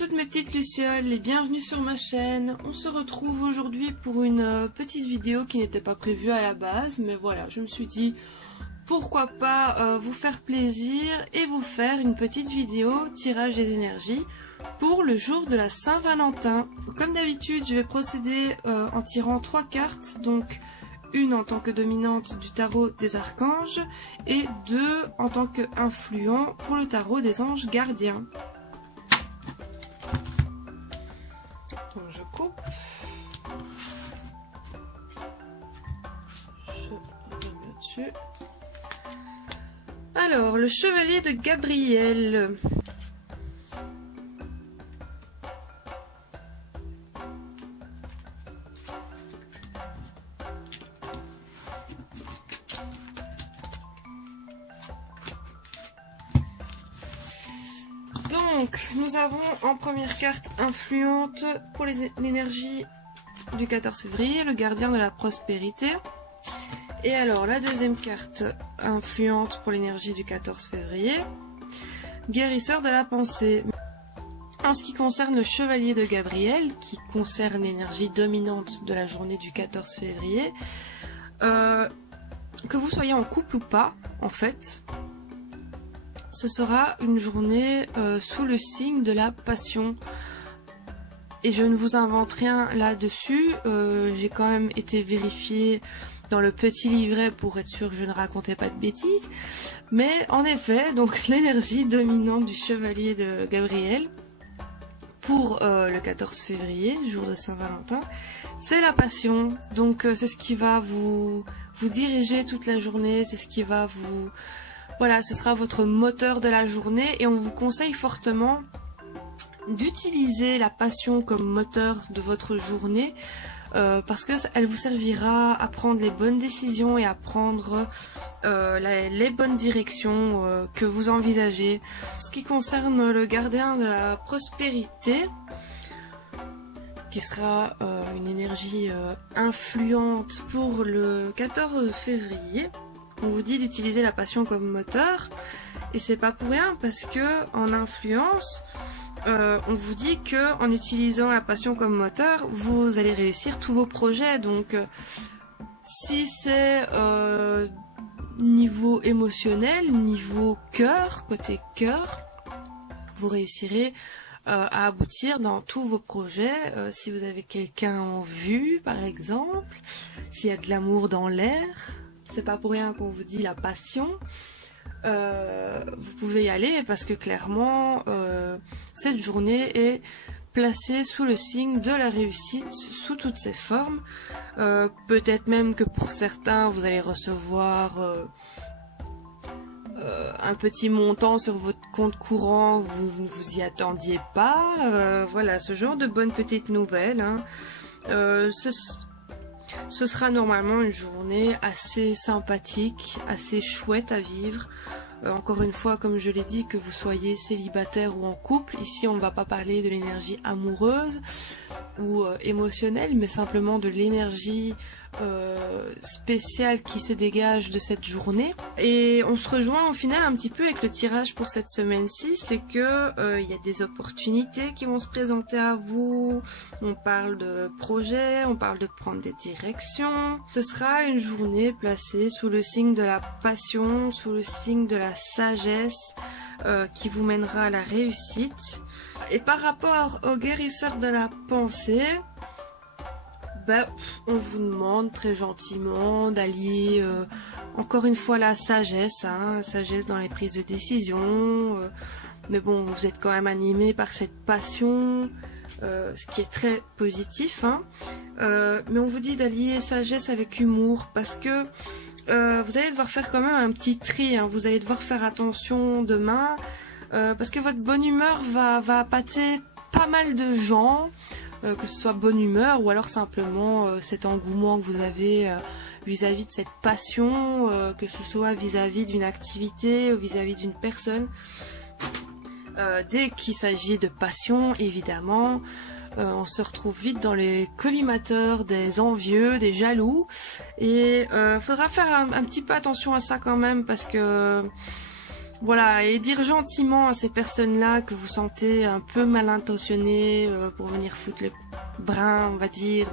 toutes mes petites lucioles et bienvenue sur ma chaîne. On se retrouve aujourd'hui pour une petite vidéo qui n'était pas prévue à la base, mais voilà, je me suis dit pourquoi pas vous faire plaisir et vous faire une petite vidéo tirage des énergies pour le jour de la Saint-Valentin. Comme d'habitude, je vais procéder en tirant 3 cartes, donc une en tant que dominante du tarot des archanges et 2 en tant qu'influent pour le tarot des anges gardiens. Donc je coupe, je remets dessus. Alors, le chevalier de Gabriel. Donc, nous avons en première carte influente pour l'énergie du 14 février, le gardien de la prospérité. Et alors, la deuxième carte influente pour l'énergie du 14 février, guérisseur de la pensée. En ce qui concerne le chevalier de Gabriel, qui concerne l'énergie dominante de la journée du 14 février, que vous soyez en couple ou pas, en fait, ce sera une journée sous le signe de la passion. Et je ne vous invente rien là-dessus, j'ai quand même été vérifiée dans le petit livret pour être sûr que je ne racontais pas de bêtises. Mais en effet, donc l'énergie dominante du chevalier de Gabriel pour le 14 février, jour de Saint-Valentin, c'est la passion. Donc c'est ce qui va vous diriger toute la journée, c'est ce qui va vous... Voilà, ce sera votre moteur de la journée et on vous conseille fortement d'utiliser la passion comme moteur de votre journée parce que elle vous servira à prendre les bonnes décisions et à prendre les bonnes directions que vous envisagez. En ce qui concerne le gardien de la prospérité, qui sera une énergie influente pour le 14 février, on vous dit d'utiliser la passion comme moteur, et c'est pas pour rien parce que en influence, on vous dit que en utilisant la passion comme moteur, vous allez réussir tous vos projets. Donc, si c'est niveau émotionnel, niveau cœur, côté cœur, vous réussirez à aboutir dans tous vos projets. Si vous avez quelqu'un en vue, par exemple, s'il y a de l'amour dans l'air. C'est pas pour rien qu'on vous dit la passion. Vous pouvez y aller parce que clairement, cette journée est placée sous le signe de la réussite sous toutes ses formes. Peut-être même que pour certains, vous allez recevoir un petit montant sur votre compte courant, vous ne vous y attendiez pas. Voilà, ce genre de bonnes petites nouvelles. Hein. Ce sera normalement une journée assez sympathique, assez chouette à vivre. Encore une fois, comme je l'ai dit, que vous soyez célibataire ou en couple, ici on ne va pas parler de l'énergie amoureuse ou émotionnelle, mais simplement de l'énergie spéciale qui se dégage de cette journée. Et on se rejoint au final un petit peu avec le tirage pour cette semaine-ci, c'est que il y a des opportunités qui vont se présenter à vous, on parle de projets, on parle de prendre des directions. Ce sera une journée placée sous le signe de la passion, sous le signe de la sagesse qui vous mènera à la réussite. Et par rapport au guérisseur de la pensée, on vous demande très gentiment d'allier encore une fois la sagesse, hein, sagesse dans les prises de décision, mais bon, vous êtes quand même animé par cette passion, ce qui est très positif, hein, mais on vous dit d'allier sagesse avec humour parce que vous allez devoir faire quand même un petit tri, hein, vous allez devoir faire attention demain parce que votre bonne humeur va appâter pas mal de gens. Que ce soit bonne humeur ou alors simplement cet engouement que vous avez vis-à-vis de cette passion, que ce soit vis-à-vis d'une activité ou vis-à-vis d'une personne. Dès qu'il s'agit de passion, évidemment, on se retrouve vite dans les collimateurs des envieux, des jaloux, et faudra faire un petit peu attention à ça quand même parce que Voilà, et dire gentiment à ces personnes-là que vous sentez un peu mal intentionnées pour venir foutre le brin, on va dire,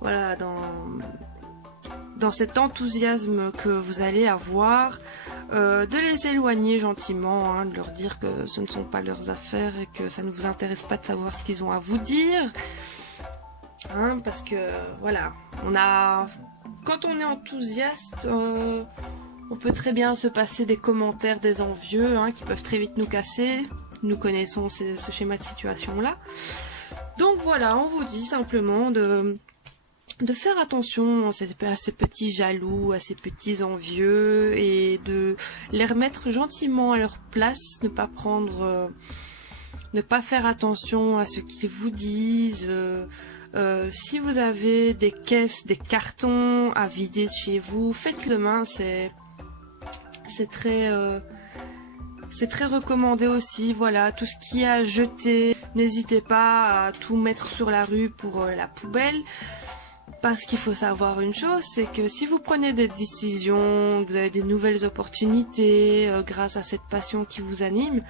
voilà, dans cet enthousiasme que vous allez avoir, de les éloigner gentiment, hein, de leur dire que ce ne sont pas leurs affaires et que ça ne vous intéresse pas de savoir ce qu'ils ont à vous dire, hein, parce que voilà, quand on est enthousiaste, on peut très bien se passer des commentaires des envieux, hein, qui peuvent très vite nous casser. Nous connaissons ce schéma de situation-là. Donc voilà, on vous dit simplement de faire attention à ces petits jaloux, à ces petits envieux, et de les remettre gentiment à leur place, ne pas faire attention à ce qu'ils vous disent. Si vous avez des caisses, des cartons à vider chez vous, faites-le main, c'est très recommandé aussi. Voilà, tout ce qui est à jeter, n'hésitez pas à tout mettre sur la rue pour la poubelle. Parce qu'il faut savoir une chose, c'est que si vous prenez des décisions, vous avez des nouvelles opportunités grâce à cette passion qui vous anime,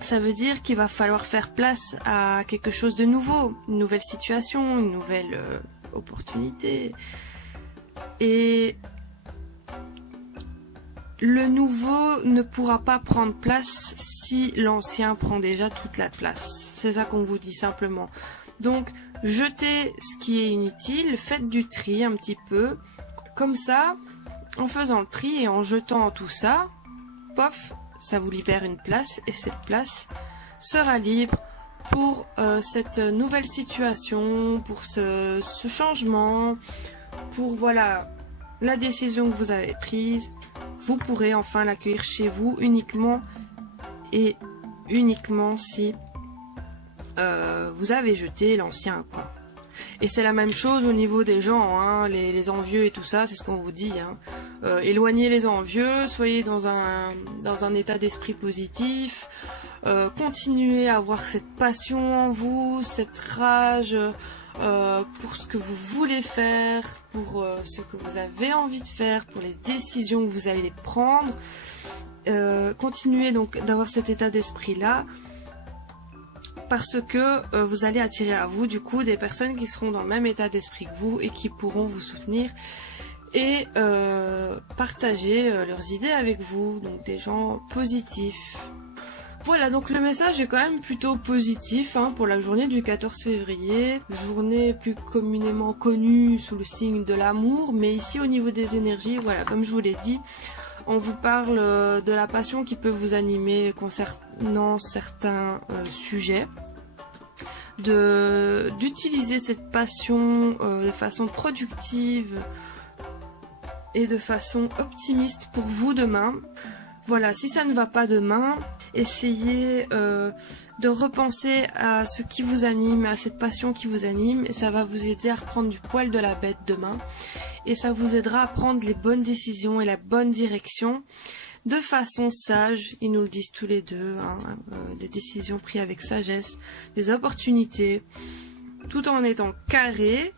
ça veut dire qu'il va falloir faire place à quelque chose de nouveau, une nouvelle situation, une nouvelle opportunité. Et le nouveau ne pourra pas prendre place si l'ancien prend déjà toute la place. C'est ça qu'on vous dit simplement. Donc, jetez ce qui est inutile, faites du tri un petit peu. Comme ça, en faisant le tri et en jetant tout ça, pof, ça vous libère une place et cette place sera libre pour cette nouvelle situation, pour ce changement, pour voilà la décision que vous avez prise. Vous pourrez enfin l'accueillir chez vous uniquement et uniquement si vous avez jeté l'ancien, quoi. Et c'est la même chose au niveau des gens, hein, les envieux et tout ça, c'est ce qu'on vous dit, hein. Éloignez les envieux, soyez dans un état d'esprit positif, continuez à avoir cette passion en vous, cette rage pour ce que vous voulez faire, pour ce que vous avez envie de faire, pour les décisions que vous allez prendre. Continuez donc d'avoir cet état d'esprit-là, parce que vous allez attirer à vous du coup des personnes qui seront dans le même état d'esprit que vous et qui pourront vous soutenir et partager leurs idées avec vous, donc des gens positifs. Voilà, donc le message est quand même plutôt positif, hein, pour la journée du 14 février, journée plus communément connue sous le signe de l'amour, mais ici au niveau des énergies, voilà, comme je vous l'ai dit, on vous parle de la passion qui peut vous animer concernant certains sujets, d'utiliser cette passion de façon productive et de façon optimiste pour vous demain. Voilà, si ça ne va pas demain, essayez de repenser à ce qui vous anime, à cette passion qui vous anime, et ça va vous aider à reprendre du poil de la bête demain. Et ça vous aidera à prendre les bonnes décisions et la bonne direction de façon sage. Ils nous le disent tous les deux, hein, des décisions prises avec sagesse, des opportunités, tout en étant carré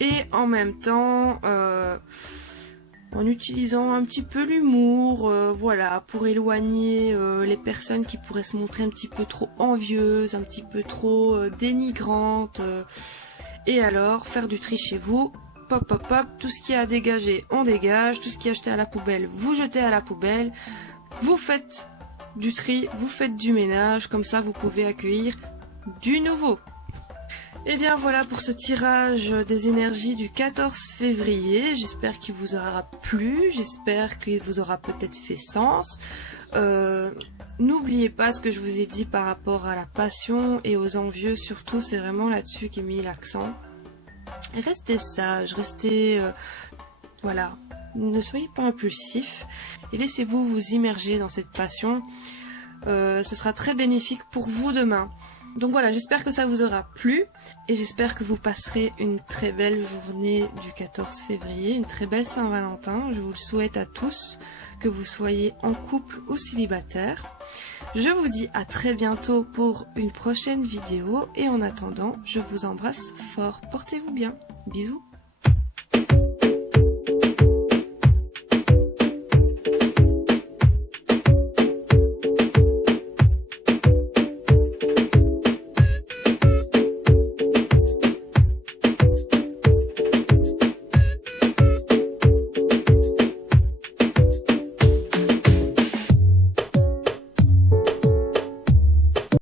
et en même temps en utilisant un petit peu l'humour, voilà, pour éloigner les personnes qui pourraient se montrer un petit peu trop envieuses, un petit peu trop dénigrantes. Et alors, faire du tri chez vous. Pop, pop, pop, tout ce qui est à dégager, on dégage, tout ce qui est acheté à la poubelle, vous jetez à la poubelle, vous faites du tri, vous faites du ménage, comme ça vous pouvez accueillir du nouveau. Et bien voilà pour ce tirage des énergies du 14 février, j'espère qu'il vous aura plu, j'espère qu'il vous aura peut-être fait sens. N'oubliez pas ce que je vous ai dit par rapport à la passion et aux envieux, surtout c'est vraiment là-dessus qu'est mis l'accent. Restez sage, restez... voilà, ne soyez pas impulsif et laissez-vous vous immerger dans cette passion. Ce sera très bénéfique pour vous demain. Donc voilà, j'espère que ça vous aura plu et j'espère que vous passerez une très belle journée du 14 février, une très belle Saint-Valentin. Je vous le souhaite à tous, que vous soyez en couple ou célibataire. Je vous dis à très bientôt pour une prochaine vidéo et en attendant, je vous embrasse fort. Portez-vous bien. Bisous.